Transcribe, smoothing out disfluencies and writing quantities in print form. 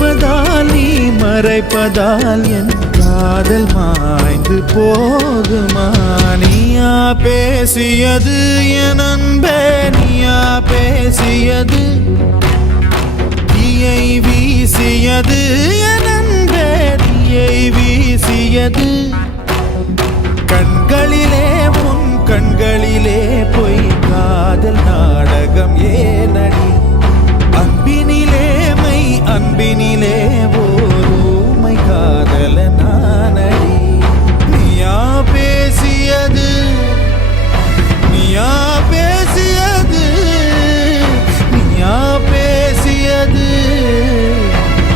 அழைப்பதால் நீ மறைப்பதால் என் காதல் மாய்ந்து போகுமா? நீயா பேசியது என் அன்பே, நீயா பேசியது, தீயை வீசியது என் அன்பே, தீயை வீசியது. கண்களிலே உன் கண்களிலே